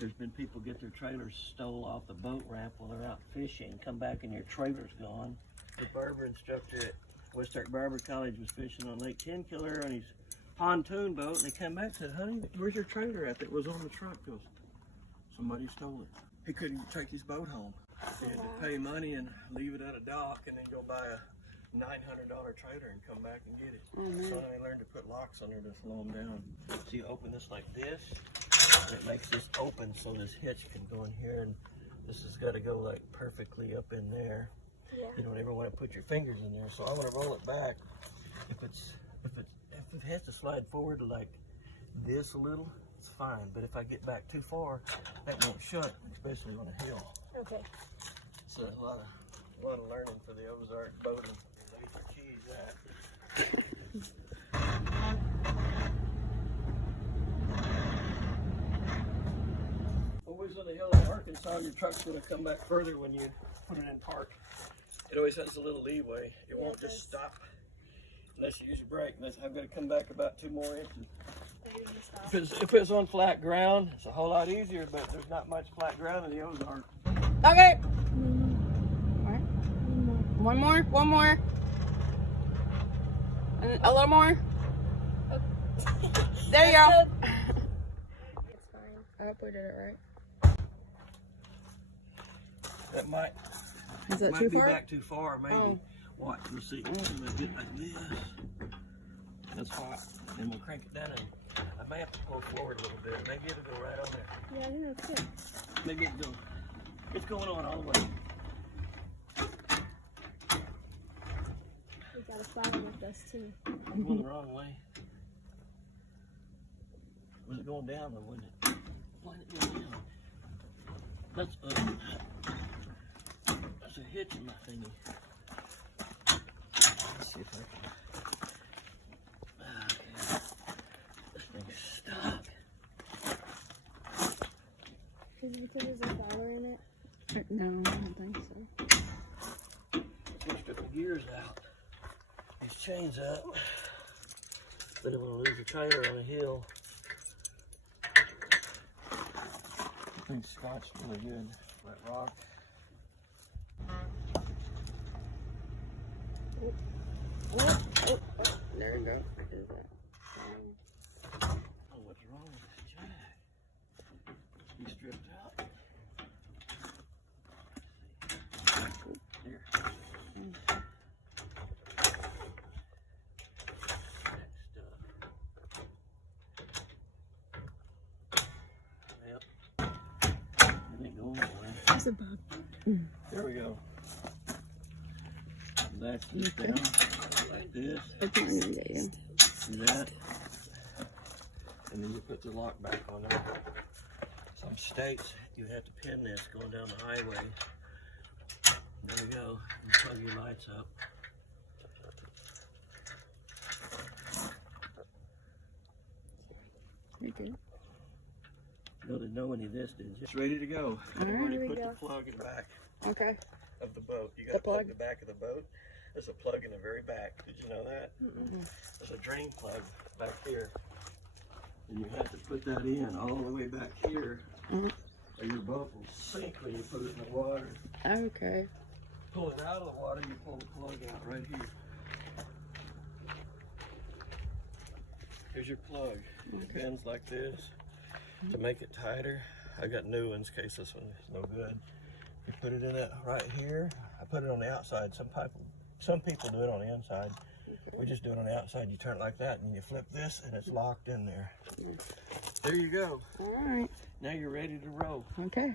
There's been people get their trailers stole off the boat ramp while they're out fishing, come back and your trailer's gone. The barber instructor at West Ark Barber College was fishing on Lake Tenkiller on his pontoon boat, and they came back and said, honey, where's your trailer at that was on the truck? Goes, somebody stole it. He couldn't take his boat home. He had to pay money and leave it at a dock and then go buy a $900 trailer and come back and get it. So then they learned to put locks on there to slow them down. So you open this like this, and it makes this open so this hitch can go in here, and this has got to go like perfectly up in there. Yeah. You don't ever want to put your fingers in there, so I want to roll it back. If it has to slide forward like this a little, it's fine. But if I get back too far, that won't shut, especially on a hill. Okay. So a lot of learning for the Ozark boating. There's your keys at. Always on the hill in Arkansas, your truck's going to come back further when you put it in park. It always has a little leeway. It won't just stop unless you use your brake. I've got to come back about 2 more inches. If it's on flat ground, it's a whole lot easier, but there's not much flat ground in the Ozark. Okay. One more. And a little more. There you go. It's fine. I hope we did it right. That might Too be far? back too far, maybe. Oh. Watch, we'll see. I'm gonna get like this. That's hot. And we'll crank it down, and I may have to pull forward a little bit. Maybe it'll go right on there. Yeah, I think that's good. Maybe it'll go. It's going on all the way. We got a problem with this too. I'm going the wrong way. Was it going down though, wasn't it? Why did it go down? That's a hitch in my thingy. Let's see if I can. Okay. This thing's stuck. Because you think there's a flower in it? No, I don't think so. Switched the gears out. These chains up. Then I'm going to lose the trailer on a hill. I think Scott's really good. That rock. There you go. Oh, what's wrong with the jack? He's stripped out. Here. Yep. It ain't going nowhere. That's a bug. There we go. Latch this down like this. Okay, I'm gonna get you. See that? And then you put the lock back on there. Some states you have to pin this going down the highway. There we go. And plug your lights up. You're good. You didn't know any of this, did you? It's ready to go. I've All right, already here we put go. the plug in the back Okay. of the boat. You got The to plug plug? the back of the boat. There's a plug in the very back. Did you know that? There's a drain plug back here. And you have to put that in all the way back here, or your boat will sink when you put it in the water. Okay. Pull it out of the water, you pull the plug out right here. Here's your plug. It bends like this. To make it tighter, I got new ones in case this one is no good. You put it in it right here. I put it on the outside. Some people do it on the inside. Okay. We just do it on the outside. You turn it like that and you flip this and it's locked in there. There you go. All right. Now you're ready to roll. Okay.